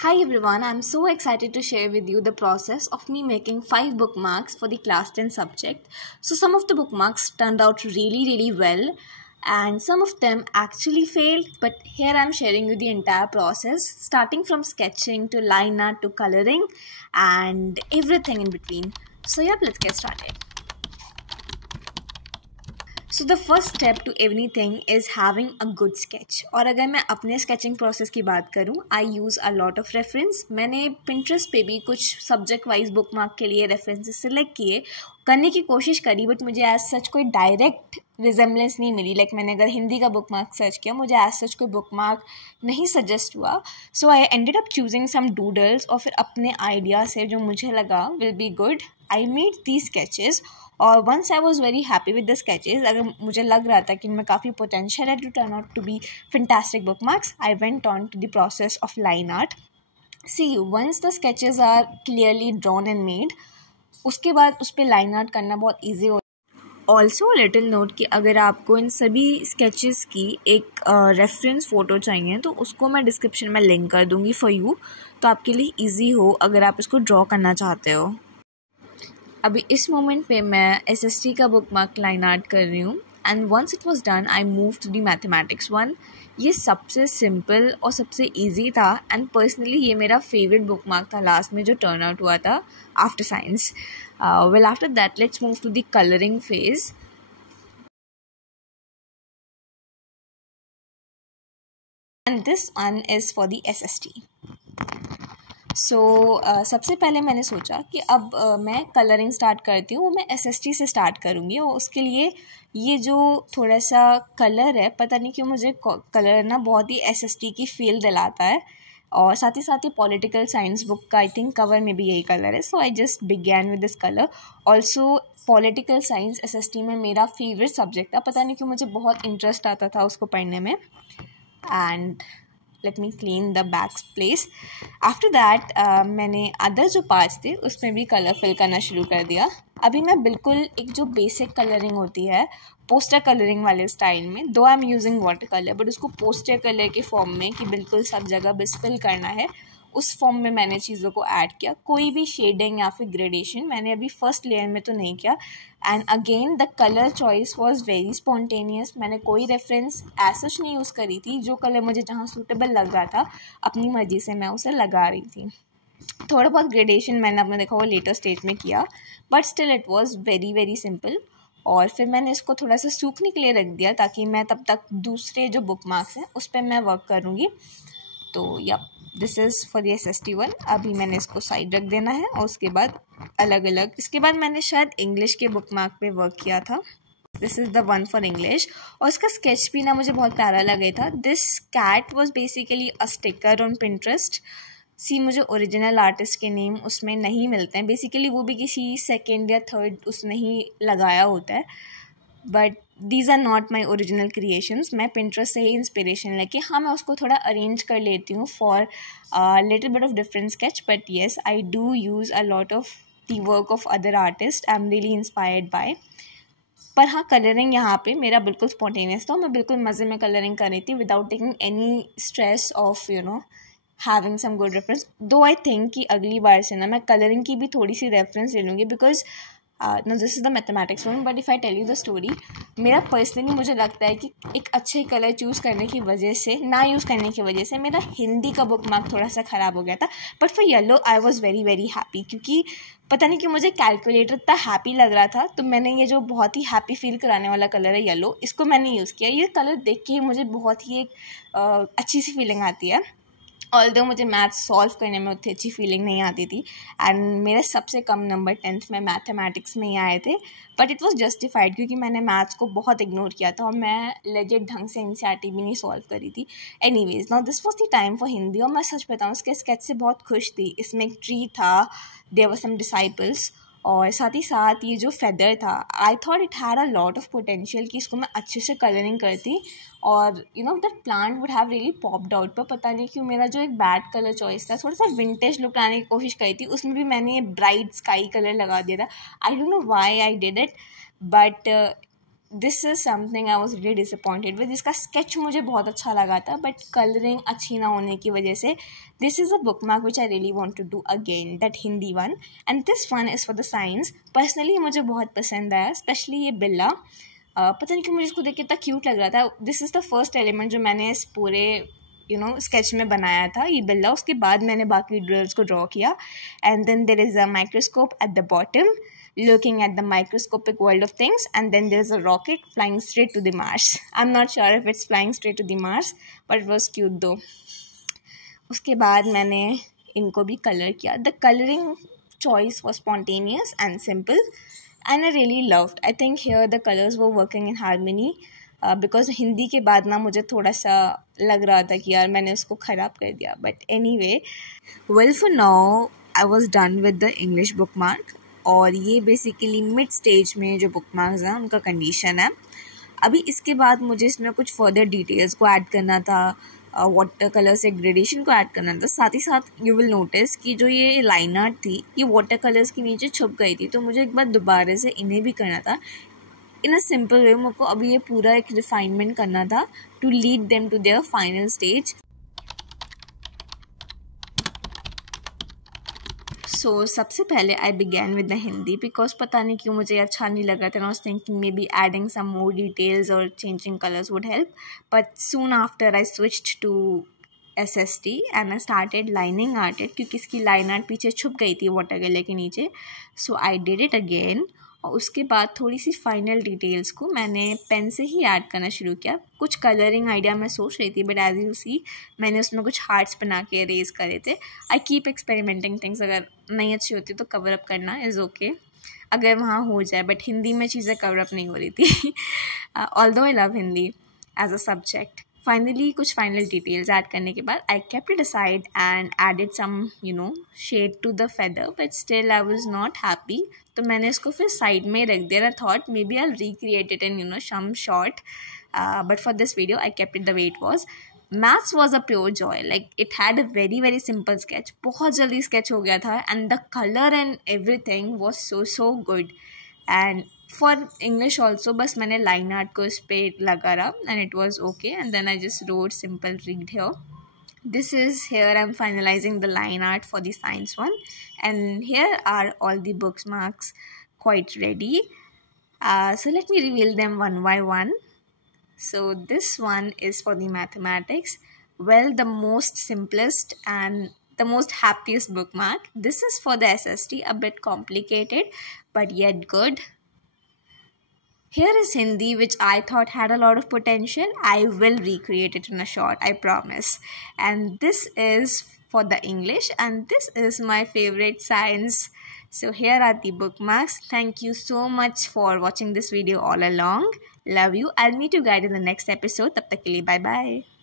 Hi everyone, I'm so excited to share with you the process of me making 5 bookmarks for the class 10 subject. So some of the bookmarks turned out really well and some of them actually failed, but here I'm sharing you the entire process starting from sketching to line art to coloring and everything in between. So yep, let's get started. So the first step to everything is having a good sketch. और अगर मैं अपने sketching process की बात करूँ, I use a lot of reference. मैंने Pinterest पे भी कुछ सब्जेक्ट वाइज बुक मार्क के लिए रेफरेंसेस सिलेक्ट किए, करने की कोशिश करी, बट मुझे एज सच कोई डायरेक्ट रिजेम्बलेंस नहीं मिली। लाइक मैंने अगर हिंदी का बुक मार्क सर्च किया, मुझे एज सच कोई बुक मार्क नहीं सजेस्ट हुआ। So I ended up choosing some doodles और फिर अपने आइडिया से जो मुझे लगा will be good, I made the sketches. और once I was very happy with the sketches, अगर मुझे लग रहा था कि इनमें काफ़ी पोटेंशियल है to turn out to be fantastic bookmarks, I went on to the process of line art. See once the sketches are clearly drawn and made, उसके बाद उस पर लाइन आर्ट करना बहुत ईजी हो। ऑल्सो लिटिल नोट कि अगर आपको इन सभी स्केचेस की एक रेफरेंस फ़ोटो चाहिए तो उसको मैं डिस्क्रिप्शन में लिंक कर दूँगी फॉर यू, तो आपके लिए ईजी हो अगर आप इसको ड्रॉ करना चाहते हो। अभी इस मोमेंट पे मैं एसएसटी का बुक मार्क लाइन आर्ट कर रही हूँ and once it was done I move to the mathematics one. ये सबसे सिंपल और सबसे इजी था एंड पर्सनली ये मेरा फेवरेट बुक मार्क था लास्ट में जो टर्न आउट हुआ था after science. Well after that let's move to the colouring phase. And this one is for the SST. So सबसे पहले मैंने सोचा कि अब मैं कलरिंग स्टार्ट करती हूँ, वो मैं एसएसटी से स्टार्ट करूँगी। और उसके लिए ये जो थोड़ा सा कलर है, पता नहीं क्यों मुझे कलर ना बहुत ही एसएसटी की फील दिलाता है, और साथ ही पॉलिटिकल साइंस बुक का आई थिंक कवर में भी यही कलर है। So I just began with this colour. Also political science SST में मेरा फेवरेट सब्जेक्ट था, पता नहीं क्यों मुझे बहुत इंटरेस्ट आता था उसको पढ़ने में। And let me clean the back place. After that मैंने अदर जो पार्ट्स थे उसमें भी कलर फिल करना शुरू कर दिया। अभी मैं बिल्कुल एक जो बेसिक कलरिंग होती है पोस्टर कलरिंग वाले स्टाइल में, दो I am using water colour, but उसको पोस्टर कलर के फॉर्म में कि बिल्कुल सब जगह बस फिल करना है, उस फॉर्म में मैंने चीज़ों को ऐड किया। कोई भी शेडिंग या फिर ग्रेडेशन मैंने अभी फर्स्ट लेयर में तो नहीं किया। And again the colour choice was very spontaneous. मैंने कोई रेफरेंस ऐसा नहीं यूज़ करी थी, जो कलर मुझे जहाँ सूटेबल लग रहा था अपनी मर्जी से मैं उसे लगा रही थी। थोड़ा बहुत ग्रेडेशन मैंने अपने देखा वो लेटर स्टेज में किया, but still it was very simple. और फिर मैंने इसको थोड़ा सा सूखने के लिए रख दिया ताकि मैं तब तक दूसरे जो बुक मार्क्स हैं उस पर मैं वर्क करूँगी। तो yup, this is for the SST one. अभी मैंने इसको साइड रख देना है और उसके बाद अलग अलग, इसके बाद मैंने शायद इंग्लिश के बुक मार्क पे वर्क किया था। This is the one for English, और इसका स्केच भी ना मुझे बहुत प्यारा लगा था। This cat was basically a sticker on Pinterest. See मुझे ओरिजिनल आर्टिस्ट के नेम उसमें नहीं मिलते हैं, बेसिकली वो भी किसी सेकेंड या थर्ड उसने ही लगाया होता है, but these are not my original creations. मैं पिंटरेस्ट से ही इंस्पिरेशन लेके हाँ मैं उसको थोड़ा अरेंज कर लेती हूँ for little bit of different sketch, but yes I do use a lot of the work of other artist I am really inspired by. पर हाँ, कलरिंग यहाँ पे मेरा बिल्कुल स्पॉन्टेनियस था, मैं बिल्कुल मज़े में कलरिंग कर रही थी without taking any stress of having some good reference. Though I think कि अगली बार से ना मैं कलरिंग की भी थोड़ी सी रेफरेंस ले लूँगी, because no this is the mathematics one, but if I tell you the story, मेरा पर्सनली मुझे लगता है कि एक अच्छे कलर चूज़ करने की वजह से, ना यूज़ करने की वजह से मेरा हिंदी का बुक मार्क थोड़ा सा ख़राब हो गया था। But for yellow I was very happy, क्योंकि पता नहीं क्यों मुझे कैलकुलेटर इतना हैप्पी लग रहा था, तो मैंने ये जो बहुत ही हैप्पी फील कराने वाला कलर है येलो, इसको मैंने यूज़ किया। ये कलर देख के मुझे बहुत ही एक अच्छी सी फीलिंग आती है। ऑल्दो मुझे मैथ्स सॉल्व करने में उतनी अच्छी फीलिंग नहीं आती थी, एंड मेरे सबसे कम नंबर 10th में मैथमेटिक्स में ही आए थे, बट इट वाज जस्टिफाइड क्योंकि मैंने मैथ्स को बहुत इग्नोर किया था और मैं लेजिट ढंग से एनसीईआरटी भी नहीं सॉल्व करी थी। Anyways, now this was the time for Hindi, और मैं सच बताऊँ इसके स्केच से बहुत खुश थी। इसमें एक ट्री था, देयर वर सम डिसाइपल्स, और साथ ही साथ ये जो फेदर था, I thought it had a lot of potential कि इसको मैं अच्छे से कलरिंग करती और that plant would have really popped out. पर पता नहीं क्यों मेरा जो एक बैड कलर चॉइस था, थोड़ा सा विंटेज लुक लाने की कोशिश करी थी, उसमें भी मैंने ये ब्राइट स्काई कलर लगा दिया था। I don't know why I did it, but this is something I was really disappointed with. इसका स्केच मुझे बहुत अच्छा लगा था बट कलरिंग अच्छी ना होने की वजह से this is a bookmark which I really want to do again, that Hindi one, and this one is for the science. Personally मुझे बहुत पसंद आया, स्पेशली ये बिल्ला। पता नहीं क्यों मुझे इसको देख के इतना क्यूट लग रहा था। This is the first element जो मैंने इस पूरे स्केच में बनाया था, ये बिल्ला। उसके बाद मैंने बाकी ड्रिल्स को ड्रॉ किया। And then there is a microscope at the bottom looking at the microscopic world of things, and then there's a rocket flying straight to the Mars. I'm not sure if it's flying straight to the Mars, but it was cute though. उसके बाद मैंने इनको भी colour किया. The coloring choice was spontaneous and simple, and I really loved. I think here the colors were working in harmony, because Hindi के बाद ना मुझे थोड़ा सा लग रहा था कि यार मैंने उसको ख़राब कर दिया. But anyway, well for now I was done with the English bookmark. और ये बेसिकली मिड स्टेज में जो बुक मार्क्स हैं उनका कंडीशन है. अभी इसके बाद मुझे इसमें कुछ फर्दर डिटेल्स को ऐड करना था, वाटर कलर से ग्रेडेशन को ऐड करना था. साथ ही साथ यू विल नोटिस कि जो ये लाइन आर्ट थी ये वाटर कलर्स के नीचे छुप गई थी, तो मुझे एक बार दोबारा से इन्हें भी करना था इन अ सिंपल वे. मुझको अभी ये पूरा एक रिफाइनमेंट करना था to lead them to their final stage. So सबसे पहले I began with the Hindi because पता नहीं क्यों मुझे अच्छा नहीं लगा था. I was thinking maybe adding some more details और changing colours would help, but soon after I switched to SST and I started lining art it, क्योंकि इसकी लाइन आर्ट पीछे छुप गई थी वाटर कलर के नीचे. सो आई डिड इट अगेन. और उसके बाद थोड़ी सी फाइनल डिटेल्स को मैंने पेन से ही ऐड करना शुरू किया. कुछ कलरिंग आइडिया मैं सोच रही थी बट एज यू सी मैंने उसमें कुछ हार्ट्स बना के रेज करे थे. I keep experimenting things. अगर नहीं अच्छी होती तो कवर अप करना इज़ ओके, अगर वहाँ हो जाए. बट हिंदी में चीज़ें कवर अप नहीं हो रही थी. Although I love Hindi as a subject. Finally कुछ फाइनल डिटेल्स ऐड करने के बाद I kept it aside and added some shade to the feather, but still I was not happy. तो मैंने इसको फिर साइड में रख दिया. I thought maybe I recreate it in some short, but for this video I kept it the way it was. Maths was a pure joy. Like it had a very simple sketch. बहुत जल्दी sketch हो गया था and the color and everything was so good. And for English also बस मैंने line art को इस पे लगा रहा and it was okay. And then I just wrote simple read here. This is here I'm finalizing the line art for the science one. And here are all the bookmarks quite ready. So let me reveal them one by one. So this one is for the mathematics. Well, the most simplest and the most happiest bookmark. This is for the SST, a bit complicated but yet good. Here is Hindi, which I thought had a lot of potential. I will recreate it in a short, I promise. And this is for the English, and this is my favorite science. So here are the bookmarks. Thank you so much for watching this video all along. Love you. I'll meet you guys in the next episode. Tab tak ke liye bye bye.